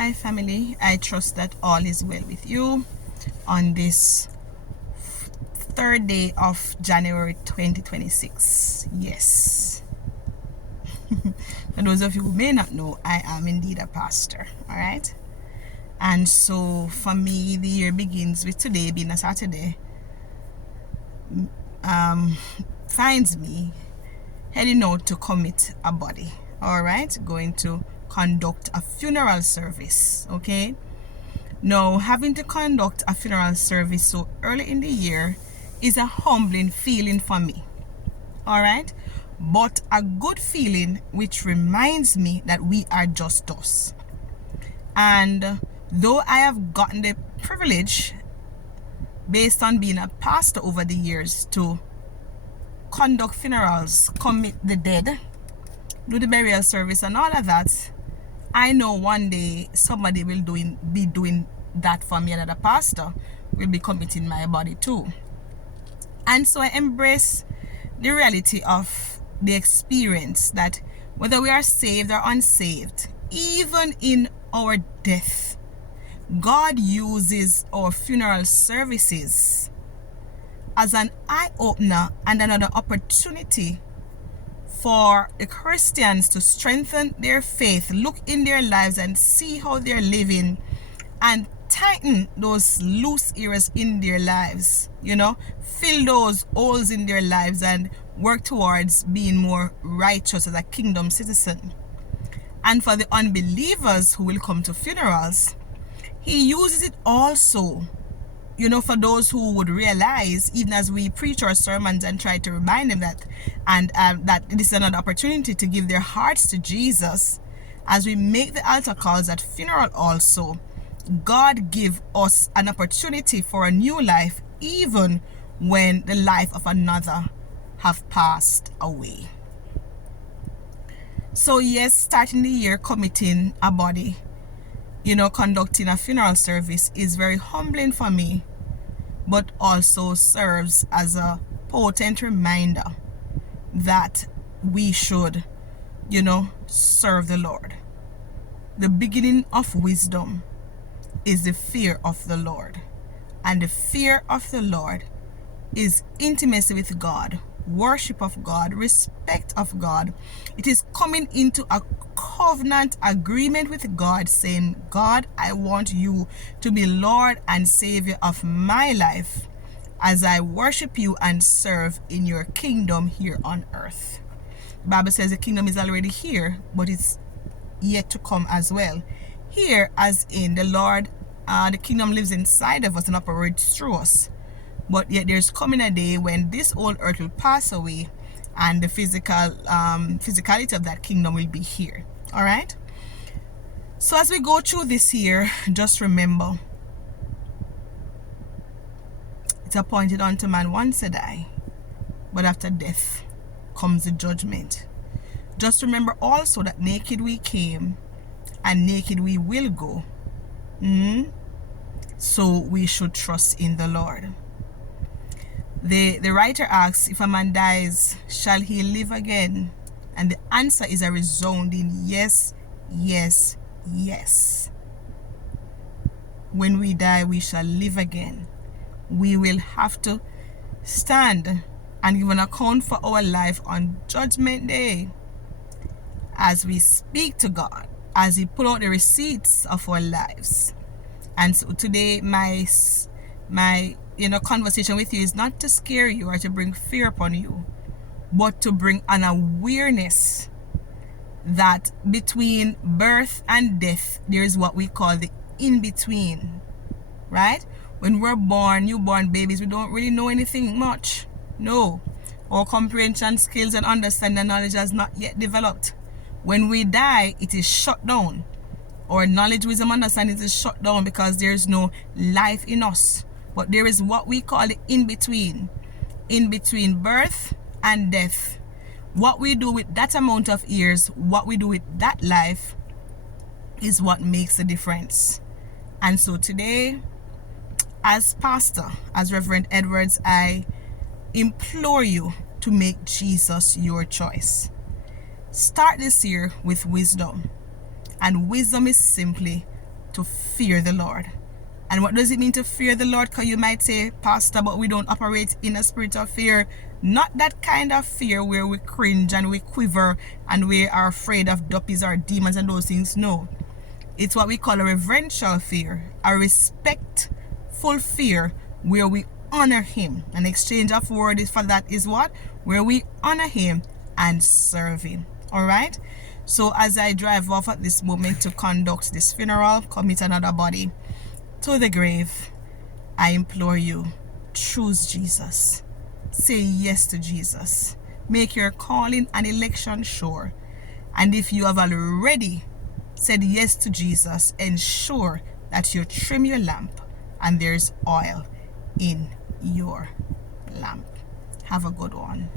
Hi family, I trust that all is well with you on this third day of January 2026. Yes. For those of you who may not know, I am indeed a pastor. Alright. And so for me, the year begins with today being a Saturday. Finds me heading out to commit a body. Alright, going to conduct a funeral service. Okay. Now, having to conduct a funeral service so early in the year is a humbling feeling for me. Alright? But a good feeling which reminds me that we are just us. And though I have gotten the privilege, based on being a pastor over the years, to conduct funerals, commit the dead, do the burial service and all of that, I know one day somebody will be doing that for me. Another pastor will be committing my body too. And so I embrace the reality of the experience that whether we are saved or unsaved, even in our death, God uses our funeral services as an eye-opener and another opportunity for the Christians to strengthen their faith, look in their lives and see how they're living, and tighten those loose areas in their lives, fill those holes in their lives and work towards being more righteous as a kingdom citizen. And for the unbelievers who will come to funerals, he uses it also, for those who would realize, even as we preach our sermons and try to remind them that, and that this is another opportunity to give their hearts to Jesus, as we make the altar calls at funeral also, God give us an opportunity for a new life, even when the life of another have passed away. So yes, starting the year committing a body, conducting a funeral service is very humbling for me, but also serves as a potent reminder that we should, serve the Lord. The beginning of wisdom is the fear of the Lord. And the fear of the Lord is intimacy with God, worship of God, respect of God. It is coming into a covenant agreement with God, saying, God, I want you to be Lord and Savior of my life as I worship you and serve in your kingdom here on earth. The Bible says the kingdom is already here, but it's yet to come as well. Here, as in the Lord, the kingdom lives inside of us and operates through us. But yet there's coming a day when this old earth will pass away and the physicality of that kingdom will be here. All right? So as we go through this year, just remember, it's appointed unto man once to die, but after death comes the judgment. Just remember also that naked we came and naked we will go. So we should trust in the Lord. The writer asks, if a man dies, shall he live again? And the answer is a resounding yes, yes, yes. When we die, we shall live again. We will have to stand and give an account for our life on Judgment Day as we speak to God, as He pull out the receipts of our lives. And so today, my conversation with you is not to scare you or to bring fear upon you, but to bring an awareness that between birth and death, there is what we call the in-between, right? When we're born, newborn babies, we don't really know anything much. No. Our comprehension skills and understanding knowledge has not yet developed. When we die, it is shut down. Our knowledge, wisdom, understanding is shut down because there is no life in us. But there is what we call the in-between birth and death. What we do with that amount of years, what we do with that life, is what makes the difference. And so today, as pastor, as Reverend Edwards, I implore you to make Jesus your choice. Start this year with wisdom. And wisdom is simply to fear the Lord. And what does it mean to fear the Lord? Because you might say, Pastor, but we don't operate in a spirit of fear. Not that kind of fear where we cringe and we quiver and we are afraid of duppies or demons and those things. No. It's what we call a reverential fear, a respectful fear where we honor him. An exchange of word is for that is what? Where we honor him and serve him. Alright? So as I drive off at this moment to conduct this funeral, commit another body to the grave, I implore you, choose Jesus. Say yes to Jesus. Make your calling and election sure. And if you have already said yes to Jesus, ensure that you trim your lamp and there's oil in your lamp. Have a good one.